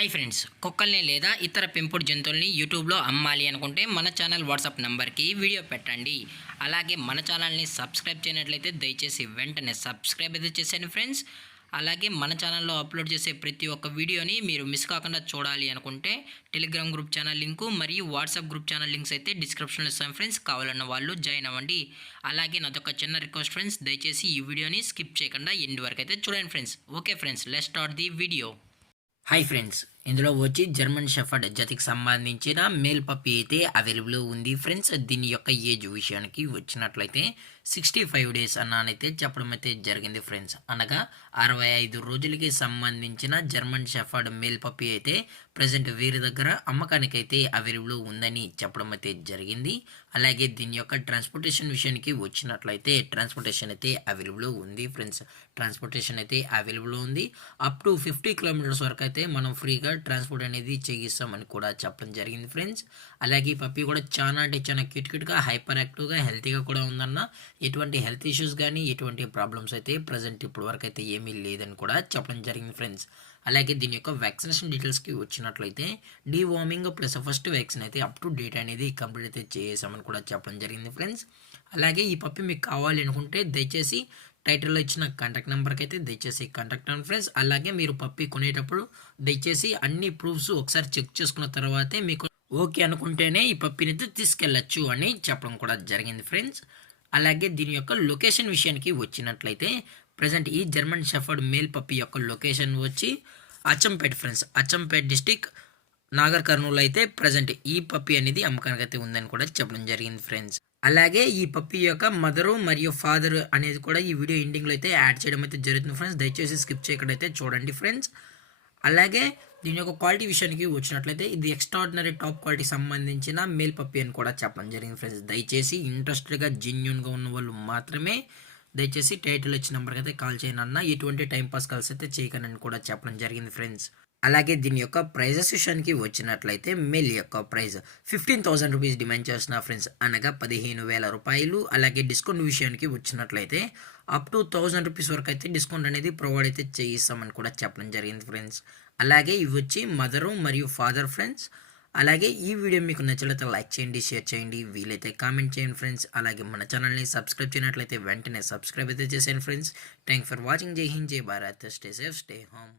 Hi friends, కుక్కల్ని లేదా ఇతర పెంపుడు జంతువుల్ని యూట్యూబ్లో అమ్మాలి అనుకుంటే మన ఛానల్ వాట్సాప్ నెంబర్కి వీడియో పెట్టండి. అలాగే మన ఛానల్ని సబ్స్క్రైబ్ చేయనట్లయితే దయచేసి వెంటనే సబ్స్క్రైబ్ అయితే చేసేయండి ఫ్రెండ్స్. అలాగే మన ఛానల్లో అప్లోడ్ చేసే ప్రతి ఒక్క వీడియోని మీరు మిస్ కాకుండా చూడాలి అనుకుంటే టెలిగ్రామ్ గ్రూప్ ఛానల్ లింకు మరియు వాట్సాప్ గ్రూప్ ఛానల్ లింక్స్ అయితే డిస్క్రిప్షన్లో ఇస్తాను ఫ్రెండ్స్. కావాలన్న వాళ్ళు జాయిన్ అవ్వండి. అలాగే నాదొక చిన్న రిక్వెస్ట్ ఫ్రెండ్స్, దయచేసి ఈ వీడియోని స్కిప్ చేయకుండా ఎండ్ వరకు అయితే చూడండి friends. Okay friends, let's start the video. Hi friends, ఇందులో వచ్చి జర్మన్ షెఫర్డ్ జాతికి సంబంధించిన మేల్ పప్పీ అయితే అవైలబుల్ ఉంది ఫ్రెండ్స్. దీని యొక్క ఏజ్ విషయానికి వచ్చినట్లయితే 65 డేస్ అన్నానైతే చెప్పడం అయితే జరిగింది ఫ్రెండ్స్. అనగా 65 రోజులకి సంబంధించిన జర్మన్ షెఫర్డ్ మేల్ పప్పీ అయితే ప్రజెంట్ వీరి దగ్గర అమ్మకానికి అయితే అవైలబుల్ ఉందని చెప్పడం అయితే జరిగింది. అలాగే దీని యొక్క ట్రాన్స్పోర్టేషన్ విషయానికి వచ్చినట్లయితే ట్రాన్స్పోర్టేషన్ అయితే అవైలబుల్ ఉంది ఫ్రెండ్స్. ట్రాన్స్పోర్టేషన్ అయితే అవైలబుల్ ఉంది. అప్ టు 50 కిలోమీటర్స్ వరకు అయితే మనం ఫ్రీగా ట్రాన్స్పోర్ట్ అనేది చేయిస్తామని కూడా చెప్పడం జరిగింది ఫ్రెండ్స్. అలాగే ఈ పప్పీ కూడా చాలా అంటే చాలా క్యూట్గా హైపర్ యాక్టివ్గా హెల్తీగా కూడా ఉందన్న. ఎటువంటి హెల్త్ ఇష్యూస్ కానీ ఎటువంటి ప్రాబ్లమ్స్ అయితే ప్రజెంట్ ఇప్పటి వరకు అయితే ఏమీ లేదని కూడా చెప్పడం జరిగింది ఫ్రెండ్స్. అలాగే దీని యొక్క వ్యాక్సినేషన్ డీటెయిల్స్కి వచ్చినట్లయితే డీవార్మింగ్ ప్లస్ ఫస్ట్ వ్యాక్సిన్ అయితే అప్ టు డేట్ అనేది కంప్లీట్ అయితే చేసామని కూడా చెప్పడం జరిగింది ఫ్రెండ్స్. అలాగే ఈ పప్పీ మీకు కావాలి అనుకుంటే దయచేసి టైటిల్లో ఇచ్చిన కాంటాక్ట్ నెంబర్కి అయితే దయచేసి కాంటాక్ట్ అవ్వండి ఫ్రెండ్స్. అలాగే మీరు పప్పీ కొనేటప్పుడు దయచేసి అన్ని ప్రూఫ్స్ ఒకసారి చెక్ చేసుకున్న తర్వాతే మీకు ఓకే అనుకుంటేనే ఈ పప్పీని అయితే తీసుకెళ్ళచ్చు అని చెప్పడం కూడా జరిగింది ఫ్రెండ్స్. అలాగే దీని యొక్క లొకేషన్ విషయానికి వచ్చినట్లయితే ప్రజెంట్ ఈ జర్మన్ షెఫర్డ్ మేల్ పప్పీ యొక్క లొకేషన్ వచ్చి అచ్చంపేట్ ఫ్రెండ్స్. అచ్చంపేట్ డిస్టిక్, నాగర్ కర్నూలు అయితే ప్రజెంట్ ఈ పప్పీ అనేది అమ్మకానికి అయితే ఉందని కూడా చెప్పడం జరిగింది ఫ్రెండ్స్. అలాగే ఈ పప్పీ యొక్క మదరు మరియు ఫాదర్ అనేది కూడా ఈ వీడియో ఎండింగ్లో అయితే యాడ్ చేయడం అయితే జరుగుతుంది ఫ్రెండ్స్. దయచేసి స్కిప్ చేయకుండా అయితే చూడండి ఫ్రెండ్స్. అలాగే దీని యొక్క క్వాలిటీ విషయానికి వచ్చినట్లయితే ఇది ఎక్స్ట్రాడినరీ టాప్ క్వాలిటీ సంబంధించిన మేల్ పప్పీ అని కూడా చెప్పడం జరిగింది ఫ్రెండ్స్. దయచేసి ఇంట్రెస్టెడ్గా జెన్యూన్గా ఉన్న వాళ్ళు మాత్రమే దయచేసి టైటిల్ ఇచ్చిన నెంబర్కి అయితే కాల్ చేయను అన్న. ఎటువంటి టైంపాస్ కాల్స్ అయితే చేయకనని కూడా చెప్పడం జరిగింది ఫ్రెండ్స్. అలాగే దీని యొక్క ప్రైజెస్ విషయానికి వచ్చినట్లయితే మేల్ యొక్క ప్రైస్ 15,000 రూపీస్ డిమాండ్ చేస్తున్న ఫ్రెండ్స్, అనగా 15,000 రూపాయలు. అలాగే డిస్కౌంట్ విషయానికి వచ్చినట్లయితే అప్ టు 1,000 రూపీస్ వరకు అయితే డిస్కౌంట్ అనేది ప్రొవైడ్ అయితే చేయిస్తామని కూడా చెప్పడం జరిగింది ఫ్రెండ్స్. అలాగే ఇవి వచ్చి మదరు మరియు ఫాదర్ ఫ్రెండ్స్. అలాగే ఈ వీడియో మీకు నచ్చినట్లయితే లైక్ చేయండి, షేర్ చేయండి, వీలైతే కామెంట్ చేయండి ఫ్రెండ్స్. అలాగే మన ఛానల్ని సబ్స్క్రైబ్ చేయనట్లయితే వెంటనే సబ్స్క్రైబ్ అయితే చేసేయండి ఫ్రెండ్స్. Thank for watching. జై హింద్, జై Bharat, stay safe, stay home.